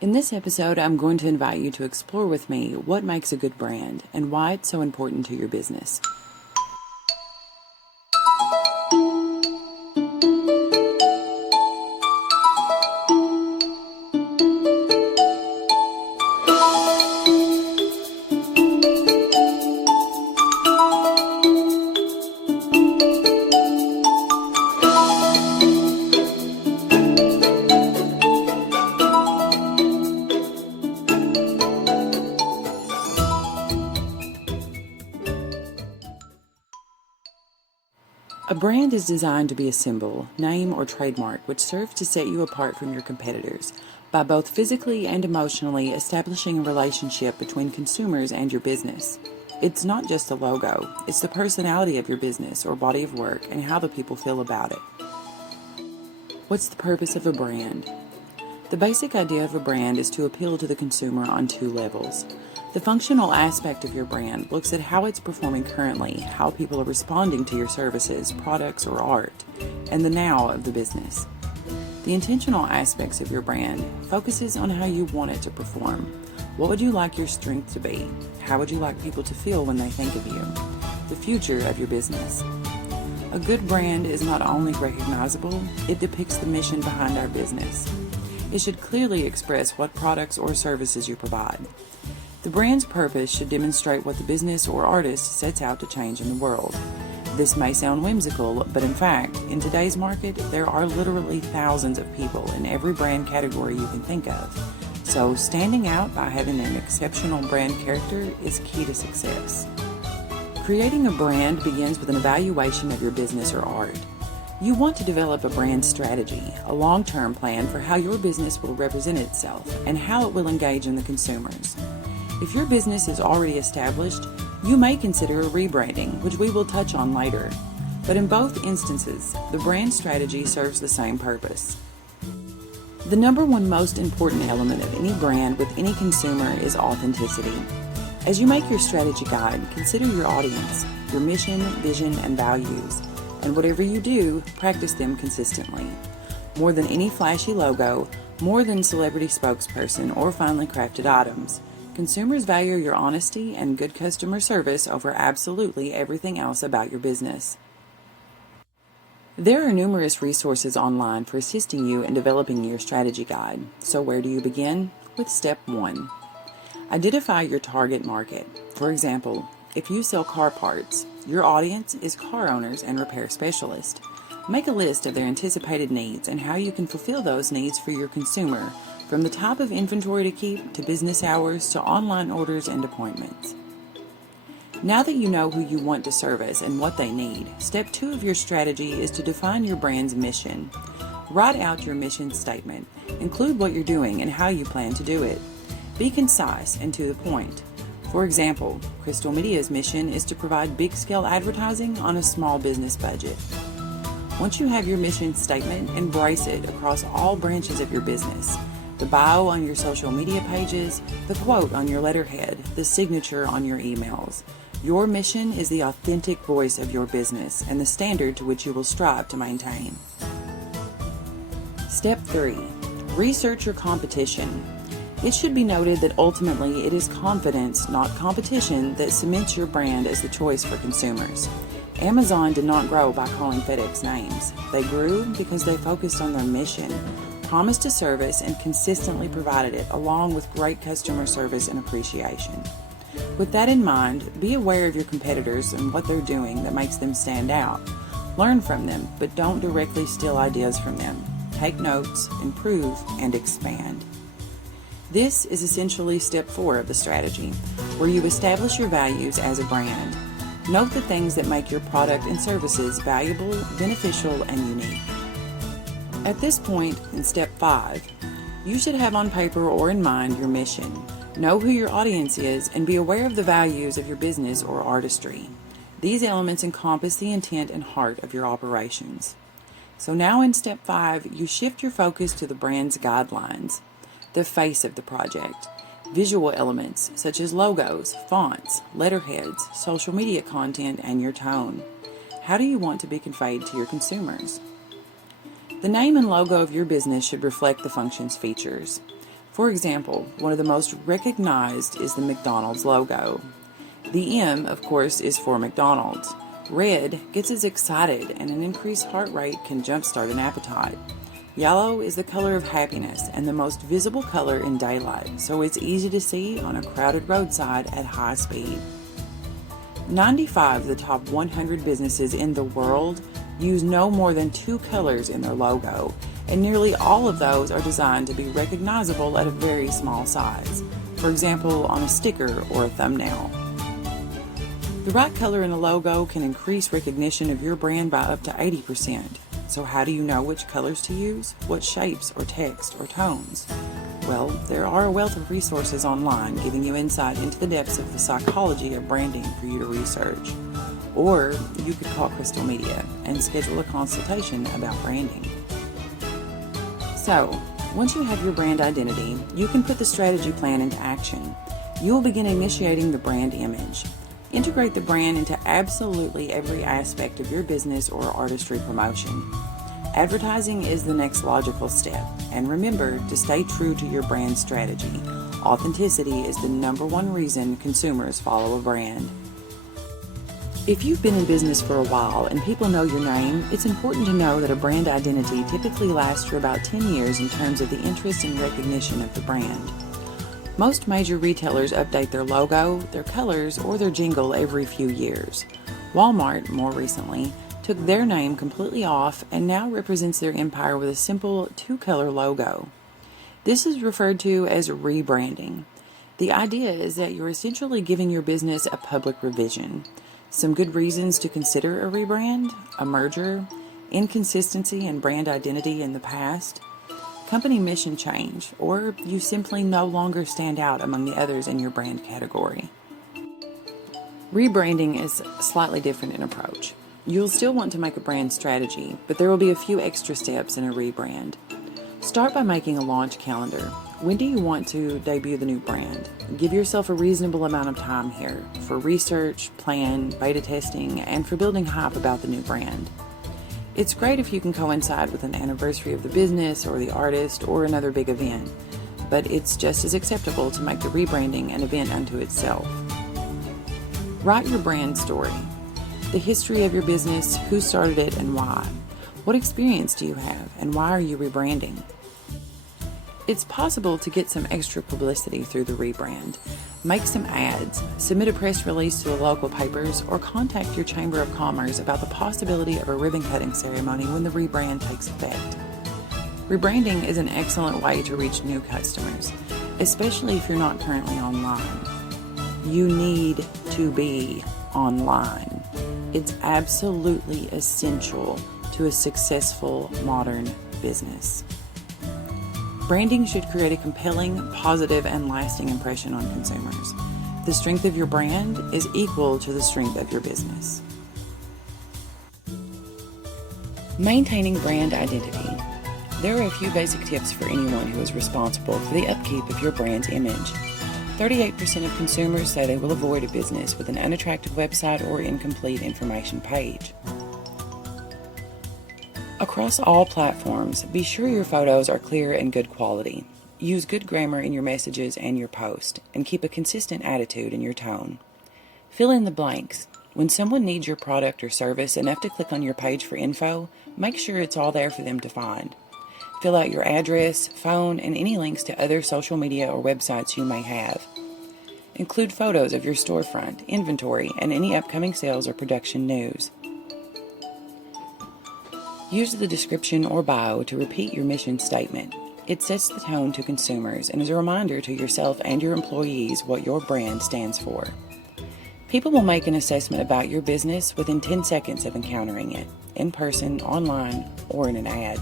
In this episode, I'm going to invite you to explore with me what makes a good brand and why it's so important to your business. A brand is designed to be a symbol, name, or trademark which serves to set you apart from your competitors by both physically and emotionally establishing a relationship between consumers and your business. It's not just a logo, it's the personality of your business or body of work and how the people feel about it. What's the purpose of a brand? The basic idea of a brand is to appeal to the consumer on two levels. The functional aspect of your brand looks at how it's performing currently, how people are responding to your services, products, or art, and the now of the business. The intentional aspects of your brand focuses on how you want it to perform. What would you like your strength to be? How would you like people to feel when they think of you? The future of your business. A good brand is not only recognizable, it depicts the mission behind our business. It should clearly express what products or services you provide. The brand's purpose should demonstrate what the business or artist sets out to change in the world. This may sound whimsical, but in fact, in today's market, there are literally thousands of people in every brand category you can think of. So standing out by having an exceptional brand character is key to success. Creating a brand begins with an evaluation of your business or art. You want to develop a brand strategy, a long-term plan for how your business will represent itself and how it will engage in the consumers. If your business is already established, you may consider a rebranding, which we will touch on later. But in both instances, the brand strategy serves the same purpose. The number one most important element of any brand with any consumer is authenticity. As you make your strategy guide, consider your audience, your mission, vision, and values. And whatever you do, practice them consistently. More than any flashy logo, more than celebrity spokesperson or finely crafted items, consumers value your honesty and good customer service over absolutely everything else about your business. There are numerous resources online for assisting you in developing your strategy guide. So where do you begin? With step 1. Identify your target market. For example, if you sell car parts, your audience is car owners and repair specialists. Make a list of their anticipated needs and how you can fulfill those needs for your consumer, from the type of inventory to keep, to business hours, to online orders and appointments. Now that you know who you want to service and what they need, step 2 of your strategy is to define your brand's mission. Write out your mission statement. Include what you're doing and how you plan to do it. Be concise and to the point. For example, Crystal Media's mission is to provide big-scale advertising on a small business budget. Once you have your mission statement, embrace it across all branches of your business. The bio on your social media pages, the quote on your letterhead, the signature on your emails. Your mission is the authentic voice of your business and the standard to which you will strive to maintain. Step 3. Research your competition. It should be noted that ultimately it is confidence, not competition, that cements your brand as the choice for consumers. Amazon did not grow by calling FedEx names. They grew because they focused on their mission, promised a service, and consistently provided it, along with great customer service and appreciation. With that in mind, be aware of your competitors and what they're doing that makes them stand out. Learn from them, but don't directly steal ideas from them. Take notes, improve, and expand. This is essentially step 4 of the strategy, where you establish your values as a brand. Note the things that make your product and services valuable, beneficial, and unique. At this point, in step 5, you should have on paper or in mind your mission. Know who your audience is and be aware of the values of your business or artistry. These elements encompass the intent and heart of your operations. So now in step 5, you shift your focus to the brand's guidelines, the face of the project, visual elements such as logos, fonts, letterheads, social media content, and your tone. How do you want to be conveyed to your consumers? The name and logo of your business should reflect the function's features. For example, one of the most recognized is the McDonald's logo. The M, of course, is for McDonald's. Red gets us excited, and an increased heart rate can jumpstart an appetite. Yellow is the color of happiness and the most visible color in daylight, so it's easy to see on a crowded roadside at high speed. 95 of the top 100 businesses in the world use no more than 2 colors in their logo, and nearly all of those are designed to be recognizable at a very small size, for example, on a sticker or a thumbnail. The right color in a logo can increase recognition of your brand by up to 80%. So how do you know which colors to use? What shapes or text or tones? Well, there are a wealth of resources online giving you insight into the depths of the psychology of branding for you to research. Or you could call Crystal Media and schedule a consultation about branding. So, once you have your brand identity, you can put the strategy plan into action. You will begin initiating the brand image. Integrate the brand into absolutely every aspect of your business or artistry promotion. Advertising is the next logical step, and remember to stay true to your brand strategy. Authenticity is the #1 reason consumers follow a brand. If you've been in business for a while and people know your name, it's important to know that a brand identity typically lasts for about 10 years in terms of the interest and recognition of the brand. Most major retailers update their logo, their colors, or their jingle every few years. Walmart, more recently, took their name completely off and now represents their empire with a simple 2-color logo. This is referred to as rebranding. The idea is that you're essentially giving your business a public revision. Some good reasons to consider a rebrand: a merger, inconsistency in brand identity in the past, company mission change, or you simply no longer stand out among the others in your brand category. Rebranding is slightly different in approach. You'll still want to make a brand strategy, but there will be a few extra steps in a rebrand. Start by making a launch calendar. When do you want to debut the new brand? Give yourself a reasonable amount of time here for research, plan, beta testing, and for building hype about the new brand. It's great if you can coincide with an anniversary of the business or the artist or another big event, but it's just as acceptable to make the rebranding an event unto itself. Write your brand story. The history of your business, who started it and why. What experience do you have and why are you rebranding? It's possible to get some extra publicity through the rebrand. Make some ads, submit a press release to the local papers, or contact your Chamber of Commerce about the possibility of a ribbon cutting ceremony when the rebrand takes effect. Rebranding is an excellent way to reach new customers, especially if you're not currently online. You need to be online. It's absolutely essential to a successful modern business. Branding should create a compelling, positive, and lasting impression on consumers. The strength of your brand is equal to the strength of your business. Maintaining brand identity. There are a few basic tips for anyone who is responsible for the upkeep of your brand's image. 38% of consumers say they will avoid a business with an unattractive website or incomplete information page. Across all platforms, be sure your photos are clear and good quality. Use good grammar in your messages and your post, and keep a consistent attitude in your tone. Fill in the blanks. When someone needs your product or service enough to click on your page for info, make sure it's all there for them to find. Fill out your address, phone, and any links to other social media or websites you may have. Include photos of your storefront, inventory, and any upcoming sales or production news. Use the description or bio to repeat your mission statement. It sets the tone to consumers and is a reminder to yourself and your employees what your brand stands for. People will make an assessment about your business within 10 seconds of encountering it, in person, online, or in an ad.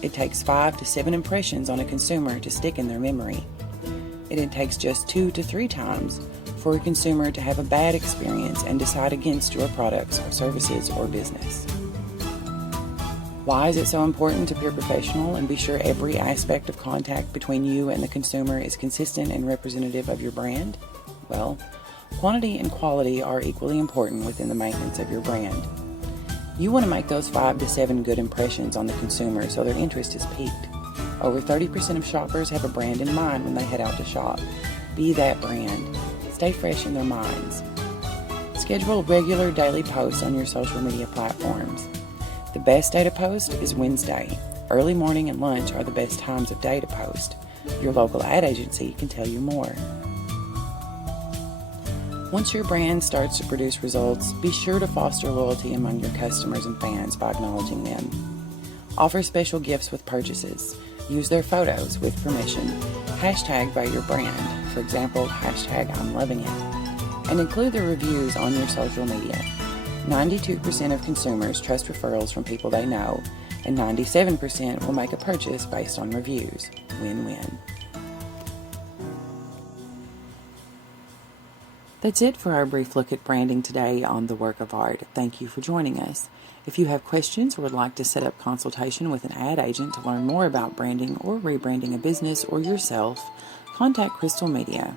It takes 5 to 7 impressions on a consumer to stick in their memory. It takes just 2 to 3 times for a consumer to have a bad experience and decide against your products, services, or business. Why is it so important to appear professional and be sure every aspect of contact between you and the consumer is consistent and representative of your brand? Well, quantity and quality are equally important within the maintenance of your brand. You want to make those 5 to 7 good impressions on the consumer so their interest is piqued. Over 30% of shoppers have a brand in mind when they head out to shop. Be that brand. Stay fresh in their minds. Schedule regular daily posts on your social media platforms. The best day to post is Wednesday. Early morning and lunch are the best times of day to post. Your local ad agency can tell you more. Once your brand starts to produce results, be sure to foster loyalty among your customers and fans by acknowledging them. Offer special gifts with purchases. Use their photos with permission. Hashtag by your brand. For example, hashtag I'm loving it. And include the reviews on your social media. 92% of consumers trust referrals from people they know, and 97% will make a purchase based on reviews. Win-win. That's it for our brief look at branding today on The Work of Art. Thank you for joining us. If you have questions or would like to set up consultation with an ad agent to learn more about branding or rebranding a business or yourself, contact Crystal Media.